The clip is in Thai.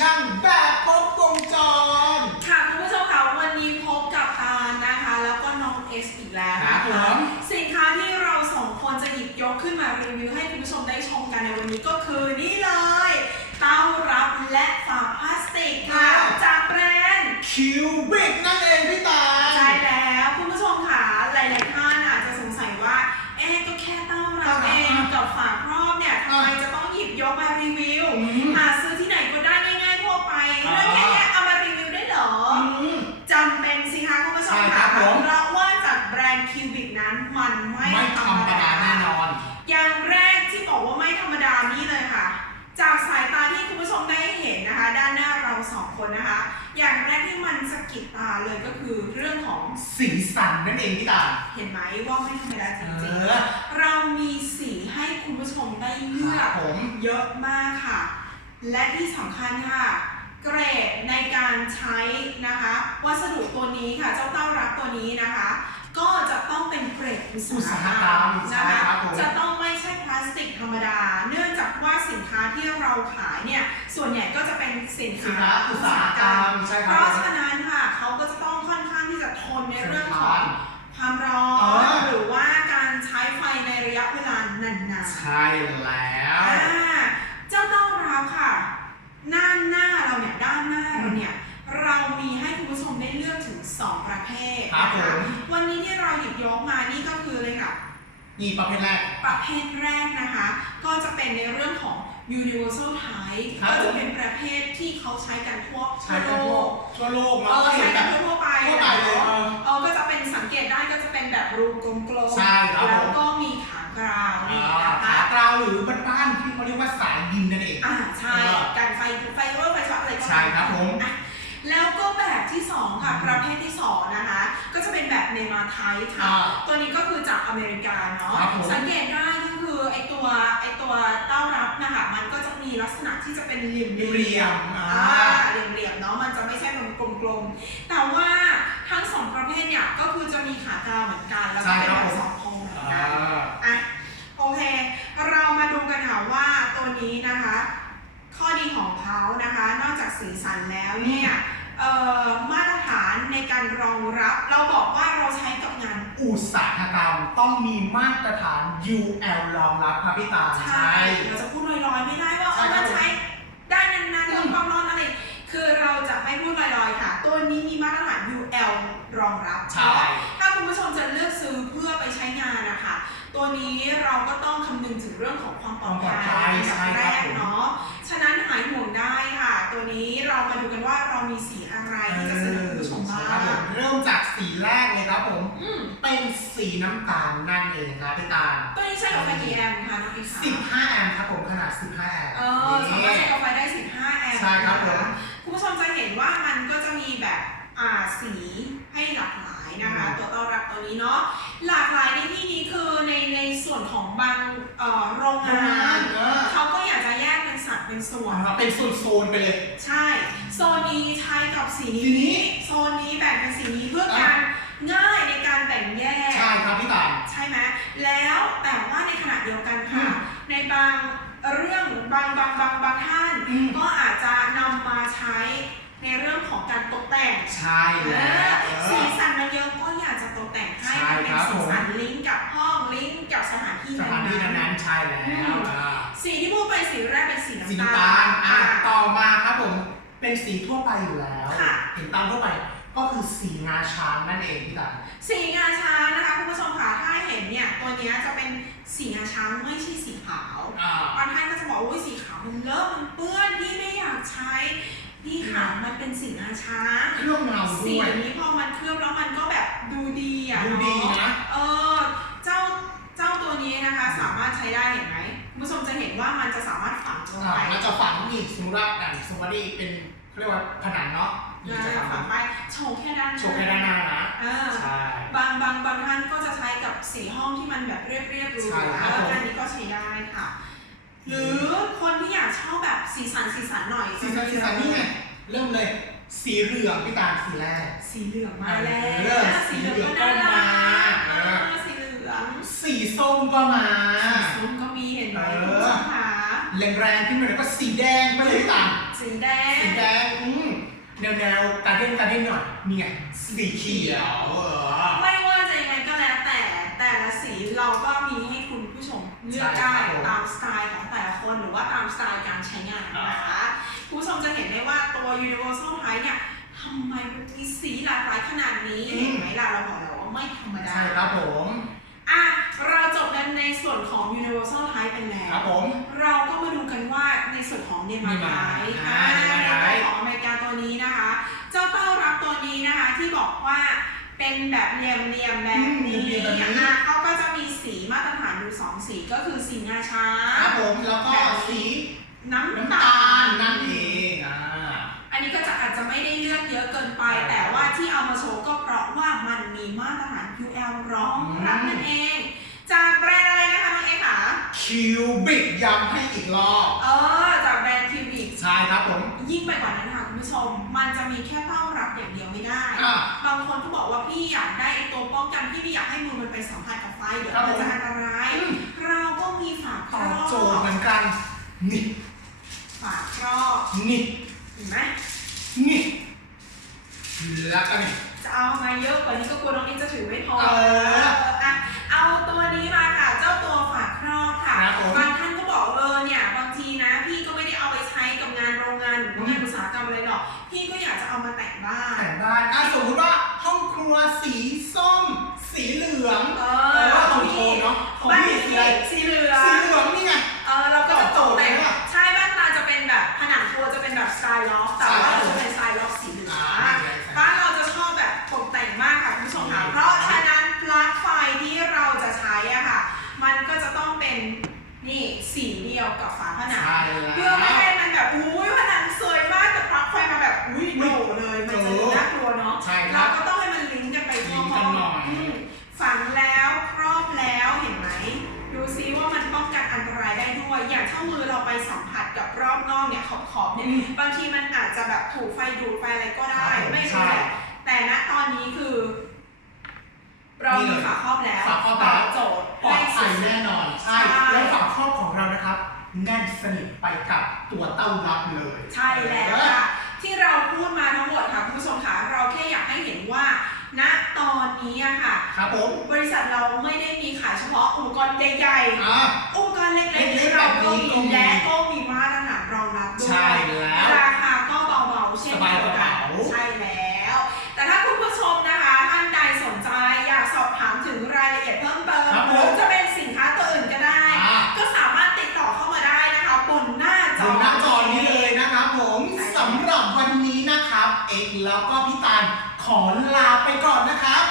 ช่างแบบครบวงจร ค่ะคุณผู้ชมค่ะวันนี้พบกับตาลนะคะ แล้วก็น้องเอสอีกแล้วครันะบผคะมสินค้าที่เราสองคนจะหยิบยกขึ้นมารีวิวให้คุณผู้ชมได้ชมกันในวันนี้ก็คือนี่เลย เต้ารับและฝาพลาสติกค่ะครับจากแบรนด์ คิวบิกนั่นเอ คนนะคะ อย่างแรกที่มันสะกิดตาเลยก็คือเรื่องของสีสันนั่นเองพี่ตาลเห็นไหมว่าไม่ธรรมดาจเอริงอๆ เรามีสีให้คุณผู้ชมได้เลืคอรักบผมเยอะมากค่ะ และที่สำคัญค่ะ เกรดในการใช้นะคะ วัสดุตัวนี้ค่ะ เจ้าเต้ารับตัวนี้นะคะ ก็จะต้องเป็นเกรดอุตอุตสาสาหหกกรรรรมมนะใช่คะครับผม จะต้องไม่ใช่พลาสติกธรรมดา เนื่องจากว่าสินค้าที่เราขายเนี่ย ส่วนใหญ่ก็จะเป็นสินสินค้าค้าอุตสาหกรรมใช่คเพรับราะฉะนั้นค่ะเขาก็จะต้องค่อนข้างที่จะทนในเรื่องของความร้อเอนอหรือว่าการใช้ไฟในระยะเวลานานๆ ใช่แล้วอ่าเจ้าเต้ารับค่ะหน้าหน้าเราเนี่ยด้านหน้าเราเนี่ยเรามีให้คุณผู้ชมได้เลือกถึง 2 ประเภทครับนะผคะมวันนี้ที่เราหยิบยกมานี่ก็คือเลยค่ะ นี่ประเภทแรก ประเภทแรกนะคะ ก็จะเป็นในเรื่องของ universal type ครับก็ผจะมเป็นประเภทที่เขาใช้กันทั่วใช้ทั่วกันโลทั่วกทั่วโลกเอเนาะอก็เห็ใช้นแบกันบทั่วๆไปทั่วไปเลยเออ เออก็จะเป็นสังเกตได้ก็จะเป็นแบบรูกลมๆใช่ครับผม แล้วก็มีขากราวนี่อ่านะขาคะกราวหรือบ้านๆที่เขาเรียกว่าสายดินนั่นเอง อ่าใช่เออการไฟไฟเวอร์ไฟช็อตอะไรก็ใช่ครับผมอะแล้วก็แบบที่ 2 ค่ะ ประเภทที่ 2 นะคะ ก็จะเป็นแบบเนมาไทค่ะ อ่าตัวนี้ก็คือจากอเมริกาเนาะครับผมสังเกตได้ก็คือไอตัวไอตัวเต้ารับนะคะมันก็จะมีลักษณะที่จะเป็นเหลี่ยมๆเหลี่ยมๆอ่าอ่าเหลี่ยมๆเนาะมันจะไม่ใช่แบบกลมๆแต่ว่าทั้งสองประเภทเนี่ยก็คือจะมีขากาวเหมือนกันแล้วก็เป็นแบบสองโครงเหมือนอ่ากันอะโอเค เรามาดูกันค่ะว่าตัวนี้นะคะ ข้อดีของเขานะคะ นอกจากสีสันแล้วเนี่ยเอ่อมาตรฐานในการรองรับ เราบอกว่าเราใช้กับงานอุตสาหกรรมต้องมีมาตรฐาน UL รองรับครับพี่ตาลใช่เราจะพูดลอยๆไม่ได้ว่าใช่เอาครัมาบใช้ได้ นานๆอืเรื่อมงความร้อนอะไร คือเราจะไม่พูดลอยๆค่ะ ตัวนี้มีมาตรฐาน UL รองรับใช่ถ้าคุณผู้ชมจะเลือกซื้อเพื่อไปใช้งานนะคะ ตัวนี้เราก็ต้องคำนึงถึงเรื่องของความปลอดภัความปลอดภัยยอันดับใช่แรครับกผมเนาะ ฉะนั้นหายห่วงได้ค่ะ ตัวนี้เรามาดูกันว่าเรามีสีอะไรที่จะซื้อให้คุณผู้ชมบ้าครับผมงเริ่มจากสีแรกเลยครับผมอืมเป็นสีน้ำตาลนั่นเองครับพี่ตาล ตัวนี้ใช้กับไฟกี่แอมป์คะน้องอีกค่ะ 15แอมป์ครับผม สีให้หลากหลายนะคะอืมตัวต้อนรับตัวนี้เนาะหลากหลายในที่นี้คือในในส่วนของบางเอ่อโรงงานเออ เขาก็อยากจะแยกเป็นสัดเป็นส่วนเอาเป็นโซนๆไปเลย ใช่ โซนนี้ใช้กับสีสีนี้ นี้โซนนี้แบ่งเป็นสีนี้เพื่อการง่ายในการแบ่งแยก ใช่ครับพี่ตาลใช่ไหมแล้วแต่ว่าในขณะเดียวกันค่ะ อืม ในบางเรื่องบางบางบางบางท่าน อืม ก็อาจจะนำมาใช้ในเรื่อง ของการตกแต่งใช่แล้วเอสีอสันมันเยอะก็อยากจะตกแต่งให้ใช่มันเป็คนรับสีสันลิงก์กับห้องลิงก์กับสถานที่สถานที่นั้นนั้นๆใช่แล้วอืมอ่าๆสีที่พูดไปสีแรกเป็นสีสีน้ำน้ำตาตาลลอะอะต่อมาครับผมเป็นสีทั่วไปอยู่แล้วค่ะเห็นตามทั่วไปก็คือสีงาช้างนั่นเองพี่ตาลสีงาช้างนะคะคุณผู้ชมค่ะถ้าเห็นเนี่ยตัวเนี้ยจะเป็นสีงาช้างไม่ใช่สีขาวอ่าบางท่านก็จะบอกว่าโอ้ยสีขาวมันเลอะมันเปื้อนพี่ไม่อยากใช้นี่ค่ะ มันเป็นสีงาช้างเครื่องเงาสีด้วย นี้พอมันเคลือบแล้วมันก็แบบดูดีอะดูดีเนาะนะ เออเจ้าเจ้าตัวนี้นะคะ สามารถใช้ได้เห็นไหมคุณผู้ชมจะเห็นว่ามันจะสามารถฝังลงอ่าไปมันจะฝังอีกสมมติว่าอะสมมติว่านี่เป็นเขาเรียกว่าผนังเนาะนี่นะจะฝัฝังงไปโชว์แค่ด้านหน้าโชว์แค่ด้านหน้านะอ่าใช่ บางบางบางท่านก็จะใช้กับสีห้องที่มันแบบเรียบเรียบๆหรูใช่ๆครับผม อันนี้ก็ใช้ได้ค่ะ หรือคนที่อยากชอบแบบสีสันสีสันหน่อย สีสันสีสันนี่ไง เริ่มเลยสีเหลืองพี่ตาลสีแรก สีเหลืองมาแล้เออวสีสีเหเหลืลือองงก็ก็น่ามารักเอเอออ สีเหลืองสีส้มก็มาส้มก็มีเห็นไหมเออ คุณผู้ชมคะแรงๆขึ้นมาแล้วก็สีแดงไปเลยพี่ตาลจแดงสีแดงอืมแนวแนวการเด่นการเด่นหน่อยนี่ไงสีเขียวเออ ไม่ แต่ละสีเราก็มีให้คุณผู้ชมเลือกใช่ได้ครับผมตามสไตล์ของแต่ละคนหรือว่าตามสไตล์การใช้งานนะคะคุณผู้ชมจะเห็นได้ว่าตัว Universal Type เนี่ยทำไมมันมีสีหลากหลายขนาดนี้เห็นไหมล่ะเราบอกแล้วว่าไม่ธรรมดาใช่ครับผมอะเราจบกันในส่วนของ Universal Type เป็นแล้วครับผมเราก็มาดูกันว่าในส่วนของเดนมาร์ก Denmark อ่าอ่าใน Denmark ตัวของอเมริกาตัวนี้นะคะ เจ้าเต้ารับตัวนี้นะคะที่บอกว่า เป็นแบบเหลี่ยมๆแบบนี้อืมเหลี่ยมๆแบบนี้ อะเขาก็จะมีสีมาตรฐานอยู่สองสีก็คือสีงาช้างครับผม แล้วก็สีน้ำน้ำตาตาลล นั่นเองอ่า อันนี้ก็จะอาจจะไม่ได้เลือกเยอะเกินไป แต่ว่าที่เอามาโชว์ก็เพราะว่ามันมีมาตรฐาน UL รองรับนั่นเอง จากแบรนด์อะไรนะคะน้องเอค่ะคิวบิกย้ำให้อีกรอบ เออ จากแบรนด์คิวบิกใช่ครับผม ยิ่งไปกว่านั้นค่ะคุณ ผู้ชม มันจะมีแค่เป้ารับอย่างเดียวไม่ได้ อ่า บางคนก็บอกว่าพี่อยากได้ไอ้ตัวป้องกันพี่ไม่อยากให้มือมันไปสัมผัสกับไฟเดี๋ยวครับมันผมจะอันตรายอืมเราก็มีฝาคตรออบบโจทย์เหมือนกัน นี่ ฝาครอบนี่ เห็นไหมนี่ แล้วก็นี่ จะเอามาเยอะกว่านี้ก็กลัวน้องเอ็นจะถือไม่พอเอออะเอาตัว เดียวกับฝาผนังใช่แล้วเพื่อไม่ให้มันแบบอุ้ยผนังสวยมากแต่ปลั๊กไฟมาแบบอุ้ยโดเลยมันจะดูน่ากลัวเนาะใช่คเรารับ ก็ต้องให้มันลิงก์กันไปทั่วลิงก์กันหน่อยมฝังแล้วครอบแล้วเห็นไหมดูซิว่ามันป้องกันอันตรายได้ด้วย อย่างถ้ามือเราไปสัมผัสกับรอบนอกเนี่ยขอบขอบๆเนี่ยบางทีมันอาจจะแบบถูกไฟดูดไฟอะไรก็ได้ครับผมไม่ใช่รู้แหละ แต่ณตอนนี้คือ เรามีฝาครอบแล้วฝาครอบตแล้วอบโจทย์ปลอดภัยแน่นอน ใช่ ใช่ แล้วฝาครอบของเรานะครับ แน่นสนิทไปกับตัวเต้ารับเลย ใช่แล้วค่ะ ที่เราพูดมาทั้งหมดค่ะคุณผู้ชมค่ะเราแค่อยากให้เห็นว่า ณตอนนี้อะค่ะ ครับผม บริษัทเราไม่ได้มีขายเฉพาะอุปกรณ์ใหญ่ๆอ่าอุปกรณ์เล็กเล็ๆกๆเราก็แบบนี้มีก็มีและก็มีมาต แล้วก็พี่ตาลขอลาไปก่อนนะครับ